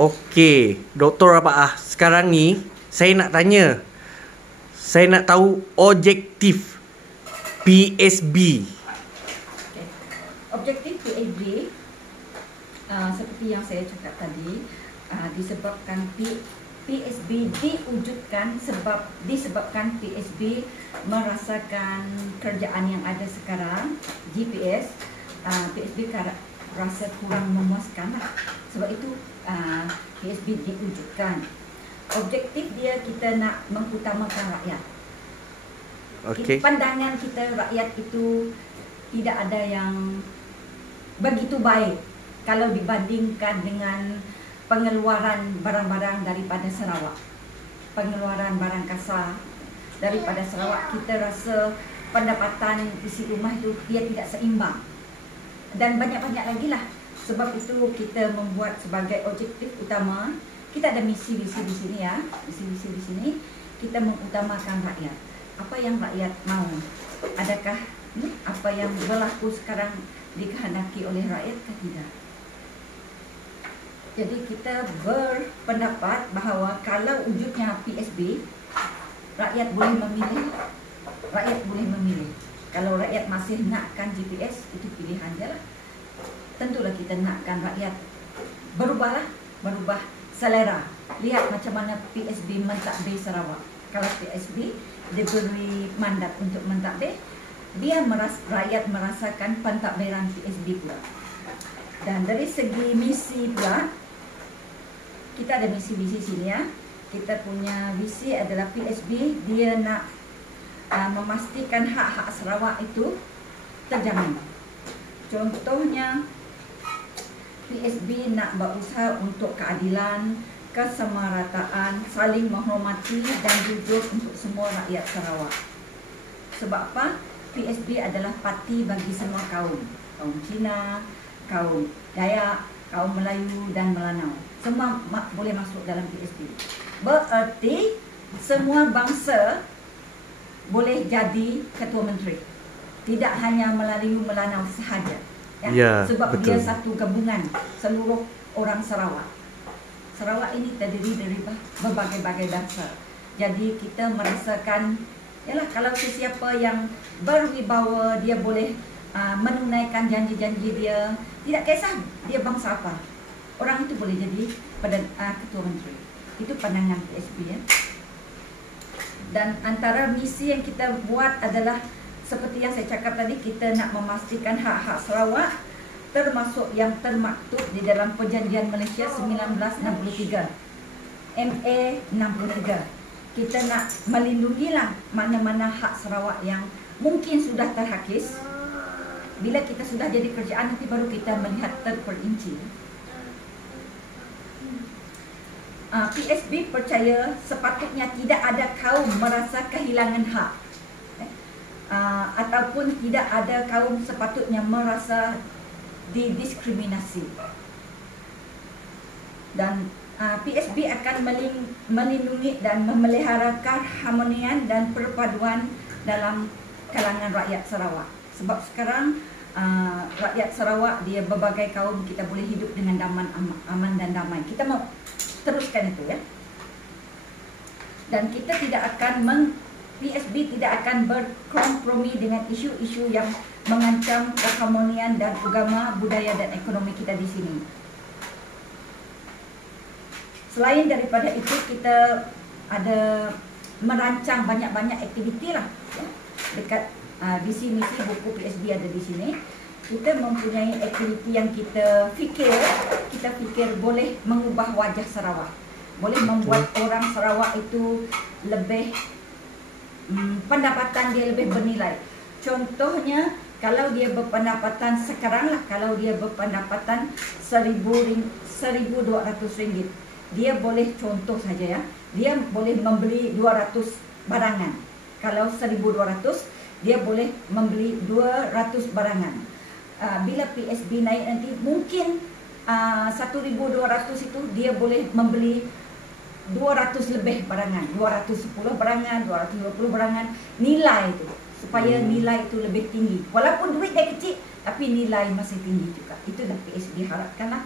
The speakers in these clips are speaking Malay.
Okey, Dr. Rabaah, sekarang ni saya nak tanya. Saya nak tahu objektif PSB. Okay. Objektif PSB seperti yang saya cakap tadi, disebabkan PSB diwujudkan disebabkan PSB merasakan kerjaan yang ada sekarang, GPS, PSB rasa kurang memuaskan lah. Sebab itu PSB diwujudkan. Objektif dia, kita nak mengutamakan rakyat. Okey. Pandangan kita rakyat itu tidak ada yang begitu baik kalau dibandingkan dengan pengeluaran barang-barang daripada Sarawak. Pengeluaran barang kasar daripada Sarawak, kita rasa pendapatan isi rumah itu dia tidak seimbang. Dan banyak-banyak lagi lah. Sebab itu kita membuat sebagai objektif utama, kita ada misi-misi di sini ya. Misi-misi di sini kita mengutamakan rakyat. Apa yang rakyat mau? Adakah apa yang berlaku sekarang dikehendaki oleh rakyat ke tidak? Jadi kita berpendapat bahawa kalau wujudnya PSB, rakyat boleh memilih. Rakyat boleh memilih. Kalau rakyat masih nakkan GPS, itu pilihan dia lah. Tentulah kita nakkan rakyat berubah selera. Lihat macam mana PSB mentadbir Sarawak. Kalau PSB diberi mandat untuk mentadbir, rakyat merasakan pentadbiran PSB pula. Dan dari segi misi pula, kita ada misi-misi sini ya. Kita punya visi adalah PSB dia nak memastikan hak-hak Sarawak itu terjamin. Contohnya, PSB nak berusaha untuk keadilan, kesamarataan, saling menghormati dan jujur untuk semua rakyat Sarawak. Sebab apa? PSB adalah parti bagi semua kaum. Kaum Cina, kaum Dayak, kaum Melayu dan Melanau. Semua boleh masuk dalam PSB. Berarti semua bangsa boleh jadi ketua menteri. Tidak hanya Melayu Melanau sahaja. Ya, sebab betul. Dia satu gabungan seluruh orang Sarawak. Sarawak ini terdiri dari berbagai-bagai bangsa. Jadi kita merasakan, yalah, kalau sesiapa yang berwibawa, dia boleh menunaikan janji-janji dia. Tidak kisah dia bangsa apa, orang itu boleh jadi ketua menteri. Itu pandangan PSB ya. Dan antara misi yang kita buat adalah seperti yang saya cakap tadi, kita nak memastikan hak-hak Sarawak, termasuk yang termaktub di dalam Perjanjian Malaysia 1963, MA 63. Kita nak melindungilah mana-mana hak Sarawak yang mungkin sudah terhakis. Bila kita sudah jadi kerjaan, nanti baru kita melihat terperinci. PSB percaya sepatutnya tidak ada kaum merasa kehilangan hak. Ataupun tidak ada kaum sepatutnya merasa didiskriminasi. Dan PSB akan melindungi dan memelihara keharmonian dan perpaduan dalam kalangan rakyat Sarawak. Sebab sekarang rakyat Sarawak dia berbagai kaum, kita boleh hidup dengan aman dan damai. Kita mau teruskan itu ya. Dan kita tidak akan PSB tidak akan berkompromi dengan isu-isu yang mengancam keharmonian dan agama, budaya dan ekonomi kita di sini. Selain daripada itu, kita ada merancang banyak-banyak aktiviti lah ya. Dekat visi misi buku PSB ada di sini. Kita mempunyai aktiviti yang kita fikir boleh mengubah wajah Sarawak. Boleh membuat orang Sarawak itu lebih pendapatan dia lebih bernilai. Contohnya, kalau dia berpendapatan sekarang lah, kalau dia berpendapatan RM1,200, dia boleh, contoh saja ya, dia boleh membeli 200 barangan. Kalau 1,200, dia boleh membeli 200 barangan. Bila PSB naik nanti, mungkin 1,200 itu dia boleh membeli 200 lebih barangan, 210 barangan, 220 barangan, nilai itu, supaya nilai itu lebih tinggi. Walaupun duit dia kecil, tapi nilai masih tinggi juga. Itu dah PSB harapkanlah.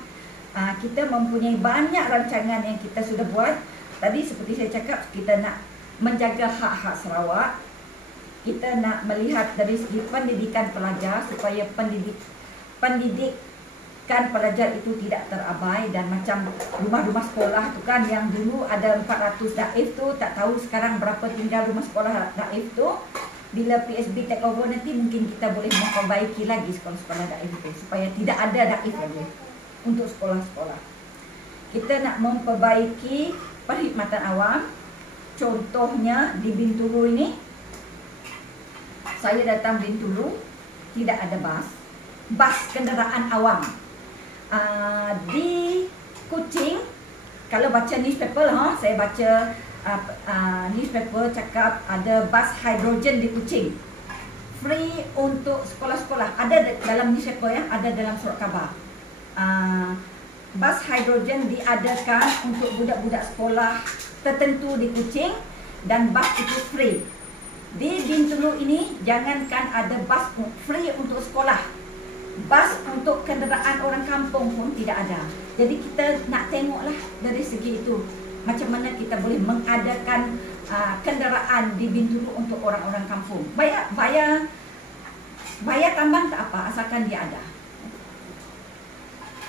kita mempunyai banyak rancangan yang kita sudah buat. Tadi seperti saya cakap, kita nak menjaga hak-hak Sarawak. Kita nak melihat dari segi pendidikan pelajar supaya pendidikan pelajar itu tidak terabai. Dan macam rumah-rumah sekolah tu kan, yang dulu ada 400 daif tu, tak tahu sekarang berapa tinggal rumah sekolah daif tu. Bila PSB take over nanti, mungkin kita boleh memperbaiki lagi sekolah-sekolah daif itu supaya tidak ada daif lagi untuk sekolah-sekolah. Kita nak memperbaiki perkhidmatan awam. Contohnya di Bintulu ini, saya datang Bintulu, tidak ada bas kenderaan awam. Di Kuching, kalau baca newspaper, saya baca newspaper cakap ada bas hidrogen di Kuching, free untuk sekolah-sekolah. Ada dalam newspaper, ada dalam surat khabar. Bas hidrogen diadakan untuk budak-budak sekolah tertentu di Kuching, dan bas itu free. Di Bintulu ini, jangankan ada bas free untuk sekolah, bas untuk kenderaan orang kampung pun tidak ada. Jadi kita nak tengoklah dari segi itu, macam mana kita boleh mengadakan kenderaan di Bintulu untuk orang-orang kampung. Bayar tambang tak apa, asalkan dia ada.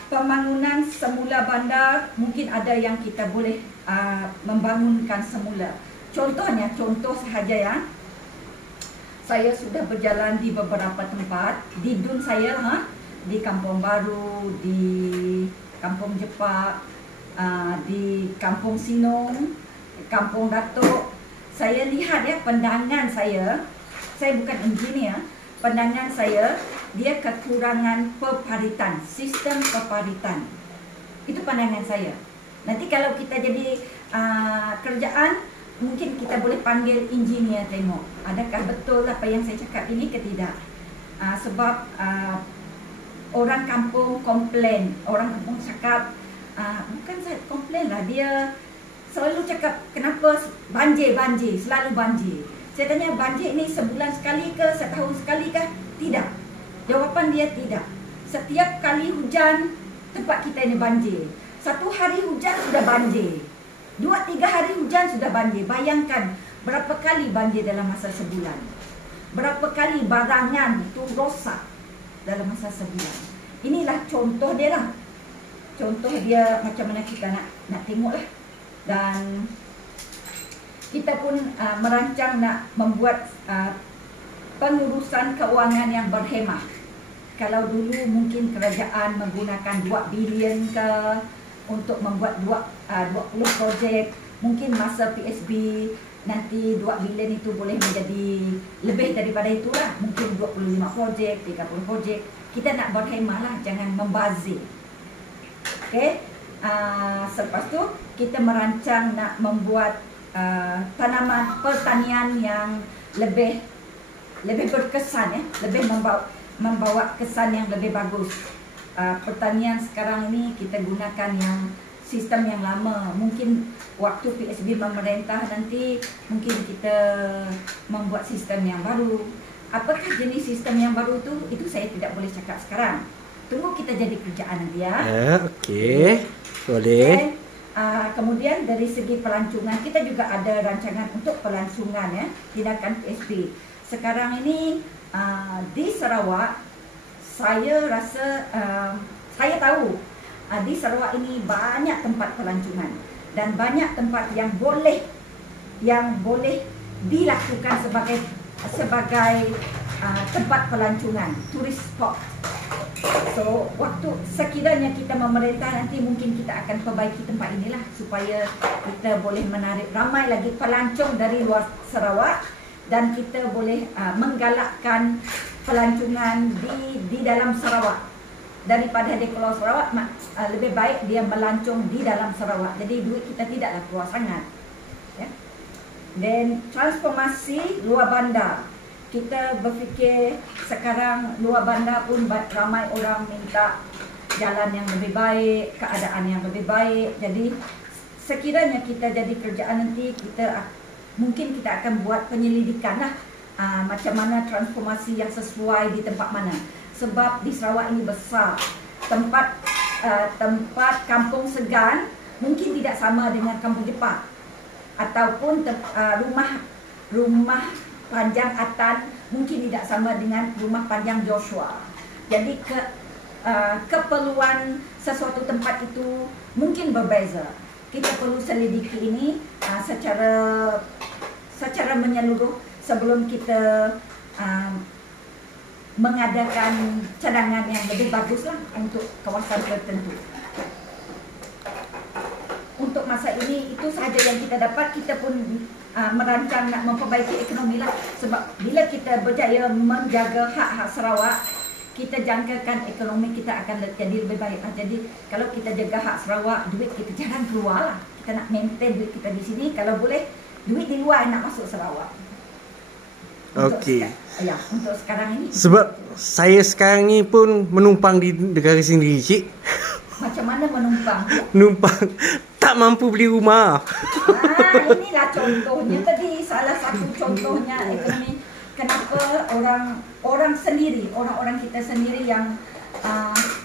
Pembangunan semula bandar, mungkin ada yang kita boleh membangunkan semula. Contoh sahaja saya sudah berjalan di beberapa tempat di Dun saya, di Kampung Baru, di Kampung Jepak, di Kampung Sinong, Kampung Datuk. Saya lihat pandangan saya bukan engineer, pandangan saya, dia kekurangan peparitan, sistem peparitan. Itu pandangan saya. Nanti kalau kita jadi kerjaan, mungkin kita boleh panggil engineer tengok adakah betul apa yang saya cakap ini ke tidak. Sebab orang kampung komplain, orang kampung cakap, bukan saya komplain lah, dia selalu cakap kenapa banjir, selalu banjir. Saya tanya, banjir ni sebulan sekali ke, setahun sekali ke? Tidak. Jawapan dia tidak. Setiap kali hujan, tempat kita ini banjir. Satu hari hujan sudah banjir, 2-3 hari hujan sudah banjir. Bayangkan berapa kali banjir dalam masa sebulan, berapa kali barangan itu rosak dalam masa sebulan. Inilah contoh dia lah. Contoh dia macam mana kita nak tengok lah. Dan kita pun merancang nak membuat pengurusan keuangan yang berhemah. Kalau dulu mungkin kerajaan menggunakan 2 bilion ke untuk membuat 20 projek, mungkin masa PSB nanti 2 bilion itu boleh menjadi lebih daripada itulah. Mungkin 25 projek, 30 projek. Kita nak berhemah lah, jangan membazir. Okay? Selepas tu kita merancang nak membuat tanaman pertanian yang lebih berkesan, lebih membawa kesan yang lebih bagus. Pertanian sekarang ini kita gunakan yang sistem yang lama. Mungkin waktu PSB memerintah nanti mungkin kita membuat sistem yang baru. Apakah jenis sistem yang baru tu? Itu saya tidak boleh cakap sekarang. Tunggu kita jadi kerjaan nanti ya. Okey. Boleh. Kemudian dari segi pelancongan, kita juga ada rancangan untuk pelancongan tindakan PSB. Sekarang ini di Sarawak, saya rasa saya tahu di Sarawak ini banyak tempat pelancongan dan banyak tempat yang boleh dilakukan sebagai tempat pelancongan, tourist spot. So, waktu sekiranya kita memerintah nanti, mungkin kita akan perbaiki tempat inilah supaya kita boleh menarik ramai lagi pelancong dari luar Sarawak, dan kita boleh menggalakkan pelancongan di dalam Sarawak. Daripada dia keluar Sarawak, lebih baik dia melancong di dalam Sarawak. Jadi duit kita tidaklah keluar sangat. Dan transformasi luar bandar. Kita berfikir sekarang luar bandar pun ramai orang minta jalan yang lebih baik, keadaan yang lebih baik. Jadi sekiranya kita jadi kerjaan nanti, mungkin kita akan buat penyelidikan lah, macam mana transformasi yang sesuai di tempat mana. Sebab di Sarawak ini besar, tempat tempat kampung segan mungkin tidak sama dengan kampung Jepang, ataupun rumah panjang Atan mungkin tidak sama dengan rumah panjang Joshua. Jadi keperluan sesuatu tempat itu mungkin berbeza. Kita perlu selidiki ini secara menyeluruh sebelum kita mengadakan cadangan yang lebih baguslah untuk kawasan tertentu. Untuk masa ini itu sahaja yang kita dapat. Kita pun merancang nak memperbaiki ekonomi lah. Sebab bila kita berjaya menjaga hak-hak Sarawak, kita jangkakan ekonomi kita akan jadi lebih baik lah. Jadi kalau kita jaga hak Sarawak, duit kita jangan keluar lah. Kita nak maintain duit kita di sini. Kalau boleh, duit di luar nak masuk Sarawak. Okey. Ya, untuk sekarang ini. Sebab saya sekarang ni pun menumpang di negara sendiri, cik. Macam mana menumpang? Numpang tak mampu beli rumah. Inilah contohnya tadi, salah satu contohnya ekonomi. Kenapa orang sendiri, orang-orang kita sendiri yang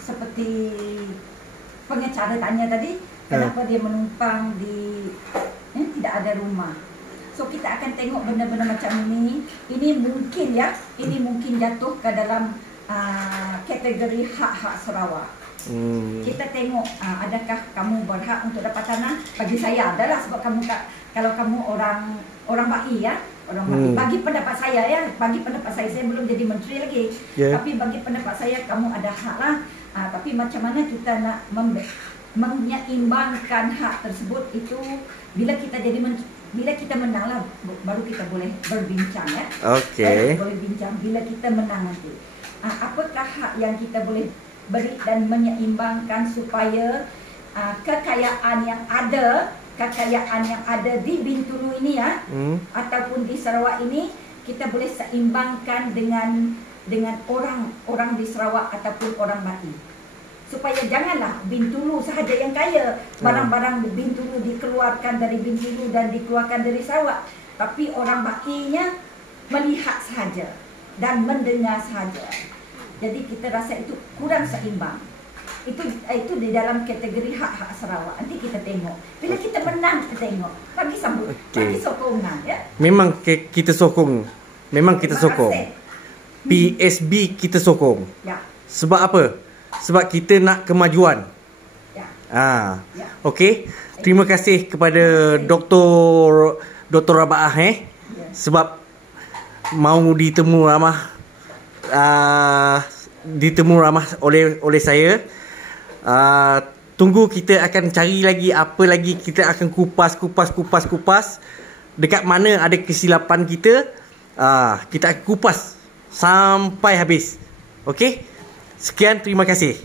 seperti pengacara tanya tadi, kenapa dia menumpang di tidak ada rumah. So kita akan tengok benda-benda macam ini. Ini mungkin jatuh ke dalam kategori hak-hak Sarawak. Kita tengok adakah kamu berhak untuk dapat tanah? Bagi saya adalah, sebab kalau kamu orang ba'i ya, orang ba'i. Bagi pendapat saya saya belum jadi menteri lagi. Tapi bagi pendapat saya kamu ada hak lah. Tapi macam mana kita nak menyeimbangkan hak tersebut itu bila kita menang lah, baru kita boleh berbincang ya. Okey. Boleh bincang bila kita menang nanti. Apakah hak yang kita boleh beri dan menyeimbangkan supaya kekayaan yang ada di Bintulu ini ya, ataupun di Sarawak ini, kita boleh seimbangkan dengan orang di Sarawak ataupun orang ba'i. Supaya janganlah Bintulu sahaja yang kaya, barang-barang Bintulu dikeluarkan dari Bintulu dan dikeluarkan dari Sarawak, tapi orang ba'inya melihat sahaja dan mendengar sahaja. Jadi kita rasa itu kurang seimbang. Itu di dalam kategori hak-hak Sarawak. Nanti kita tengok. Bila kita menang, kita tengok. Bagi sambut, bagi sokongan ya. Memang kita sokong. PSB kita sokong. Ya. Sebab apa? Sebab kita nak kemajuan. Ya. Ya. Okey. Terima kasih kepada Dr. Rabaah sebab mau ditemu ramah oleh saya. Tunggu, kita akan cari lagi apa lagi, kita akan kupas dekat mana ada kesilapan kita. Kita akan kupas sampai habis. Okey? Sekian, terima kasih.